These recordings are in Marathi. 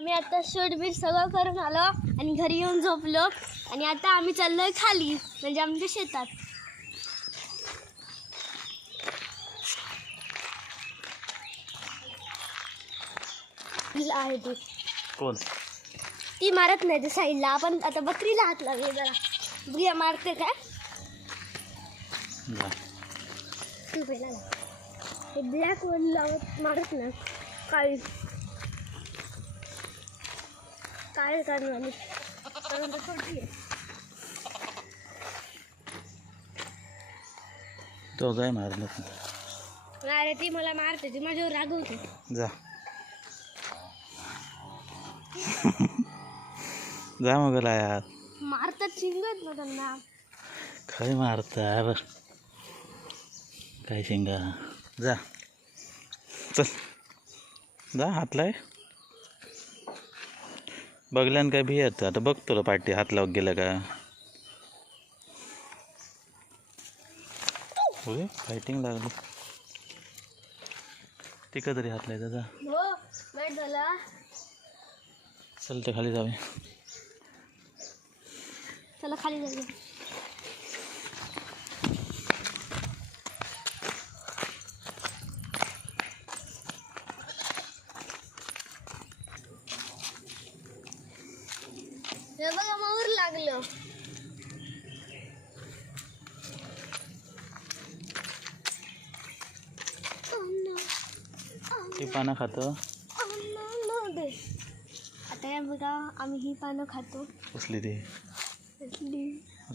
आम्ही आता शूट बीट सगळं करून आलो आणि घरी येऊन झोपलो. आणि आता आम्ही चाललोय खाली म्हणजे आमच्या शेतात. आहे ती. कोण? ती मारत नाही ती साईडला. आपण आता बकरीला हात लावूया जरा. बघूया मारते काय? तू पहिला. हे ब्लॅक वन लावत मारत नाही. काळी. काळे काढून छोटी आहे तो काय मारलं? नाही रे ती मला मारते ती माझ्यावर रागवते जा. जा मग यार मारतात शिंगत ना त्यांना. काय मारता बर काय शेंगा? जा. चल. जा हातलाय बघल्यान काय भी येतं आता बघ तुला पाठी हात लावत गेलं का? होय फायटिंग लागली. ती तरी हात लायचा जा हो चल ते खाली जाऊया. चला खाली जाऊया हे बघा मयूर लागलं Oh no. ती पानं खातं. आता हे बघा आम्ही ही पानं खातो. कसली ती?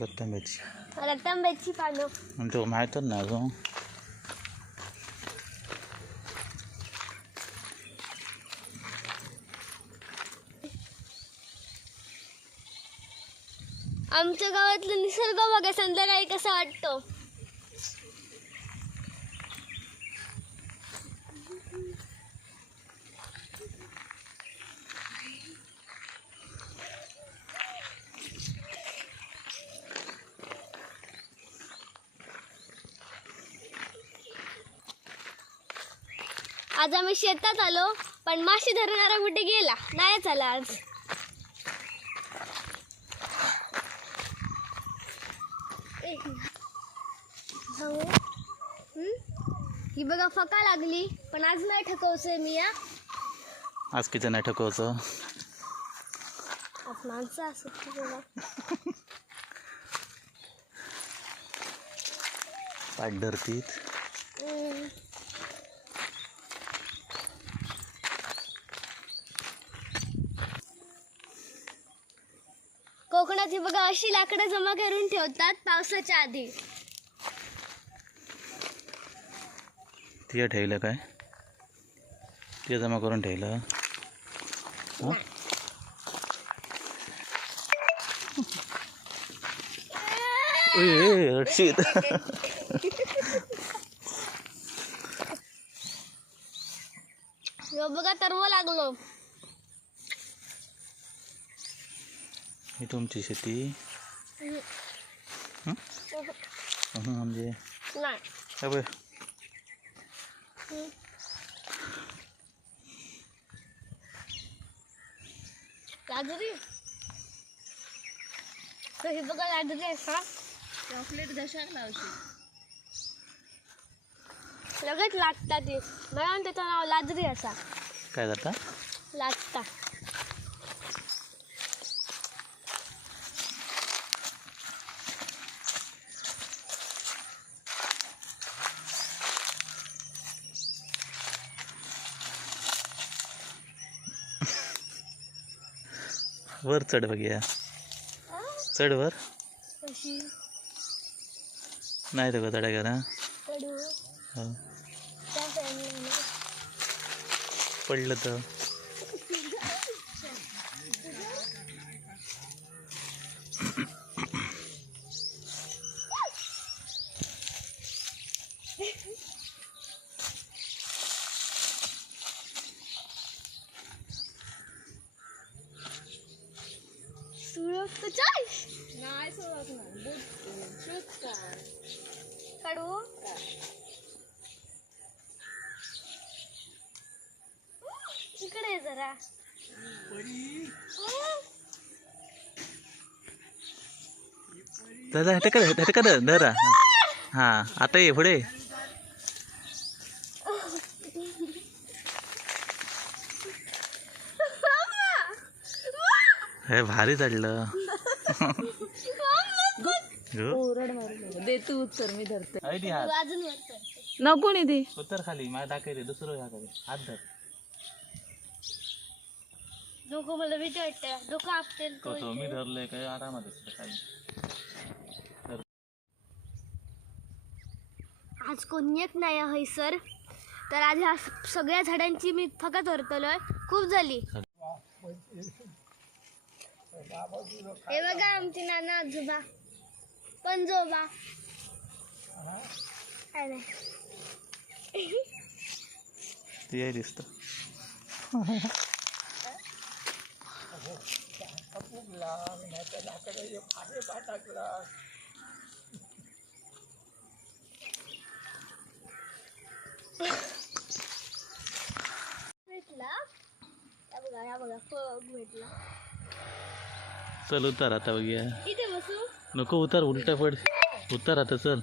रत्तांब्याची रतांब्याची पानं. तो माहीतच ना अजून. आमच्या गावातलं निसर्ग बघा संध्याकाळी कसा वाटतो. आज आम्ही शेतात आलो पण माशी धरणारा कुठे गेला? नाही आला आज. हं? बघा फका लागली पण आज नाही ठकवचंय मी या आज किती नाही ठकवचं आज माणसं असत बघा पाठ धरतीत. ही बघा अशी लाकडं जमा करून ठेवतात पावसाच्या आधी. ती ठेवलं काय? ते जमा करून ठेवलं. हं? रडशीत. बघा तरव लागलो. ही तुमची शेती? म्हणजे? नाही. काय बघ. तर हे बघा आहे का? चॉकलेट घशाक लावशी लगेच लागतात ते म्हणून त्याचं नाव लाजरी असा. काय जाता वर चढ बघूया. चढ वर. नाही तर चढा. करा पडलं तर सुरत तर चाल नाही सोडत ना दूध काय कडू इकडे जरा. दादा हे कर हे कर धरा. हा आता ये पुढे हे भारी मारू दे तू उत्तर मी धरते. अजून. नको उत्तर खाली मला दाखवते दुसरं दाखवते हात धर. डोकं मला भीती वाटते. डोकं आपटेल तो तो मी धरलंय काय आरामात असतं खाली. आज कोणी येत नाही आहे सर. तर आज ह्या सगळ्या झाडांची मी फकत धरतलोय खूप झाली. हे बघा आमची नाना आजोबा. पंजोबा काय नाही. ते दिसतं. भेटला. या बघा या बघा भेटला. चल उतर आता बघूया. इथे बसू. नको उतर उलटा पड. उतर आता चल.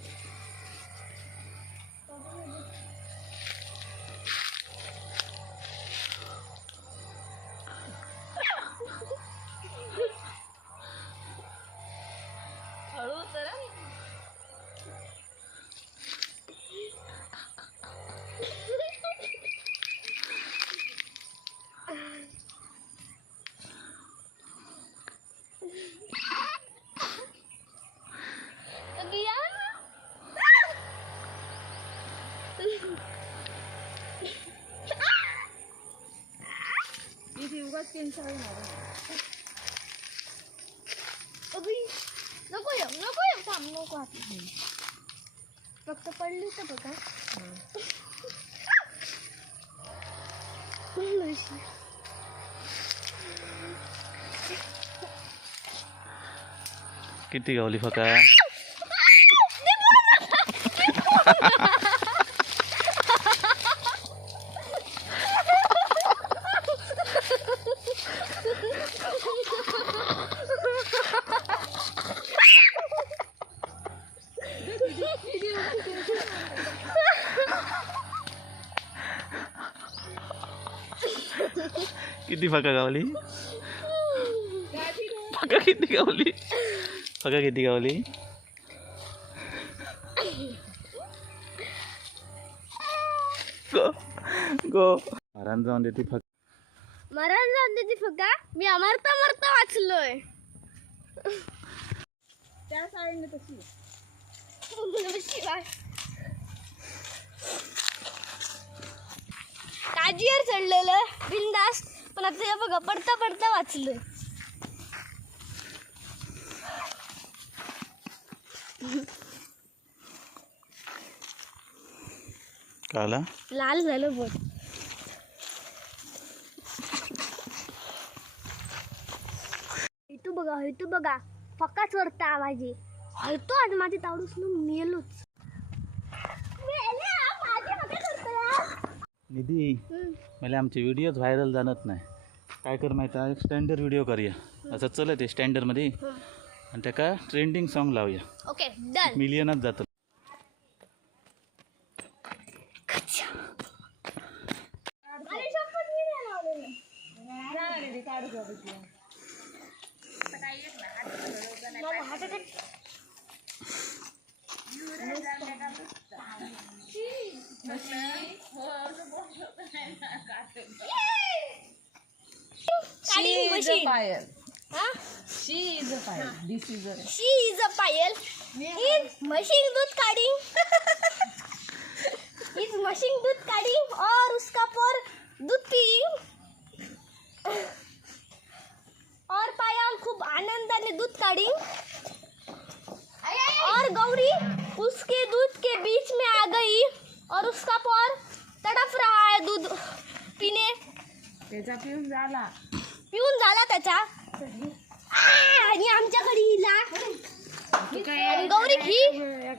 इथे उगाच किंचाळू मारू. अगं इ- नको येऊ नको येऊ थांब नको हात फक्त पडली तर बघा म्हशी. किती गावली फका किती फका गावली? फका किती गावली? फका किती गावली? गो गो. मारान जाऊन देते फक मरण जाऊन देते फका. मी अमरता मरता वाचलोय. त्या साईडने तशी. काजीवर चढलेलं बिंदास पण आता हे बघा पडता पडता वाचलोय. काला? लाल झालं बोट हेतू बघा हेतू बघा. फकाच वरता आवाजी हयतो आज माझे तावडूस मेलोच. निधी. मला आमचे व्हिडिओज व्हायरल जाणत नाही. काय कर माहिती आहे? स्टँडर्ड व्हिडिओ करूया. असं चलत आहे स्टँडर्डमध्ये. आणि त्याका ट्रेंडिंग सॉन्ग लावूया. ओके डन मिलियनच जातं अरे शपथ मी नाही लावलेलं. जा दीदी, काढू जा दीदी. मला हात attack She Cutting is a machine. fire. हा? She is a fire. This is a She is a Payal. He's machine दूध काटिंग He's machine दूध काटिंग और उसका पर दूध पिंग और पायल खूब आनंदाने दूध काटिंग और गौरी उसके दूध के बीच में आ गई और उसका पर तड़फ रहा है दूध पीने त्याचा पिऊन झाला त्याचा. आणि आमच्याकडे हिला. गौरी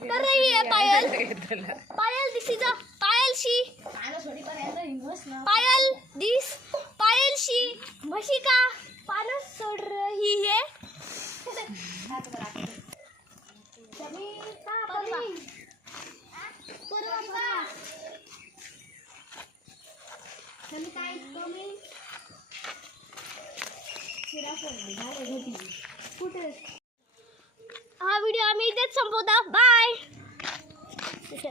कर रही है पायल. पायल दिस इज अ पायलशी. पायल दिस पायलशी. म्हशी का? पानं सोड रही है हा व्हिडिओ आम्ही इथेच संपवतो. बाय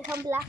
संपला.